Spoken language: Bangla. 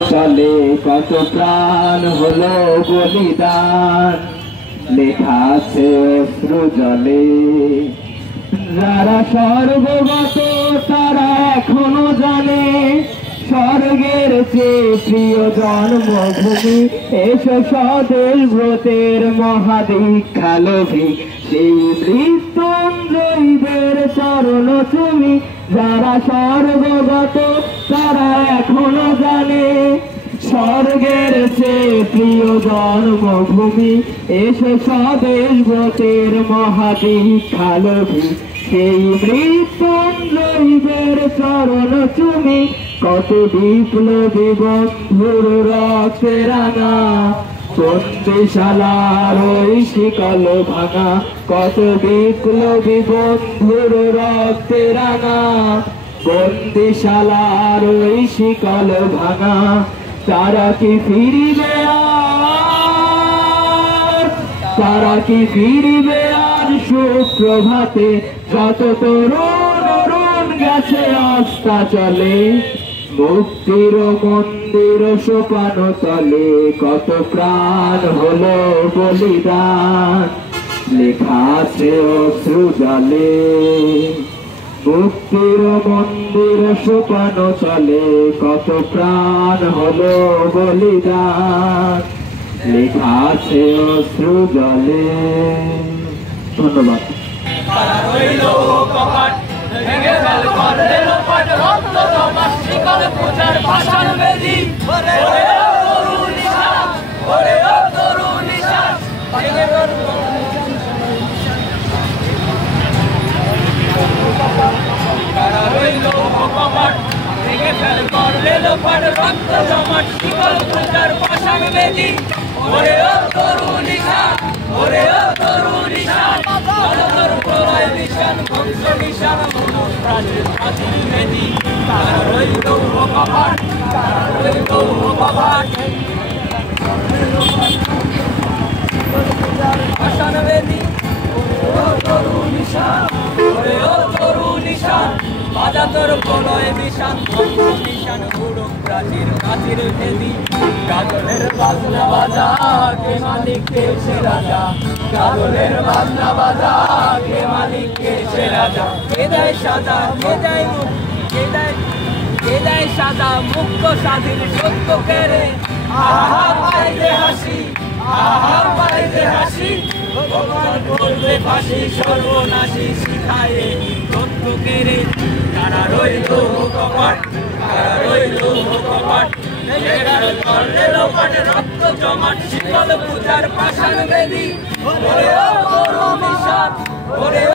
চলে কত প্রাণ হলো বলিদান, লেখা আছে অশ্রু জলে। যারা স্বর্গগত তারা এখনো জানে, স্বর্গের চেয়ে প্রিয় জন্মভূমি। এসো স্বদেশ ব্রতের মহাদীক্ষা লোভী, সেই মৃত্যুঞ্জয়ীদের চরণ চুমি। যারা স্বর্গগত তারা এখনো জানে, স্বর্গের চেয়ে প্রিয় জন্মভূমি। এসো স্বদেশ ব্রতের মহাদীক্ষা লোভী, সেই মৃত্যুঞ্জয়ীদের চরণ চুমি। কত বিপ্লবী বন্ধুর রক্তে রাঙা, বন্দিশালার ওই শিকল ভাঙা। কত বিপ্লবী বন্ধুর রক্তে রাঙা, বন্দিশালার ওই শিকল ভাঙা। তারা কি ফিরিবে আর, তারা কি ফিরিবে আর সুপ্রভাতে? যত তরুণ গেছে অস্তা চলে, মুক্তির মন্দির সোপান তলে। কত প্রাণ হলো বলিদান, লেখা আছে অশ্রু জলে। মুক্তির মন্দির সোপান তলে, কত প্রাণ হলো বলিদান, লেখা আছে অশ্রু জলে। ধন্যবাদ। ভেঙে ফেল করলে লোপাট, রক্ত জমাট শিকল পূজার পাষাণ বেদী। ওরে ও তরুণ নিশান, ওরে ও তরুণ নিশান, ভেঙে ফেল কারা রইল কপাট। ভেঙে ফেল করলে লোপাট, রক্ত জমাট শিকল পূজার পাষাণ বেদী। ওরে ও তরুণ নিশান, ওরে ও তরুণ নিশান, জনতার প্রলয় নিশান, ধ্বংস নিশান, প্রাচীর প্রাচীর বেদী। কারা রইল কপাট, কারা রইল কপাট, পাষাণ বেদী। ওরে ও তরুণ নিশান, ওরে ও তরুণ নিশান, বাজা তোর প্রলয় নিশান, ধ্বংস নিশান, বুড়ো প্রাচীর প্রাচীর বেদী। গাজলের বাজনা বাজা, কে মালিক কে সে রাজা। গাজলের বাজনা বাজা, কে মালিক কে সে রাজা। কে দেয় সাজা, কে দেয় মুক্তি, কে দেয় সাজা, মুক্ত স্বাধীন সত্য কেড়ে। আহা পাই যে হাসি, আহা পাই যে হাসি, ভগবান করবে ফাঁসি, সর্বনাশী শিখায়ে সত্য কেড়ে। কারা রইল কপাট, কারা রইল কপাট, করলে লোপাট, রক্ত জমাট শিকল পূজার পাষাণ বেদী।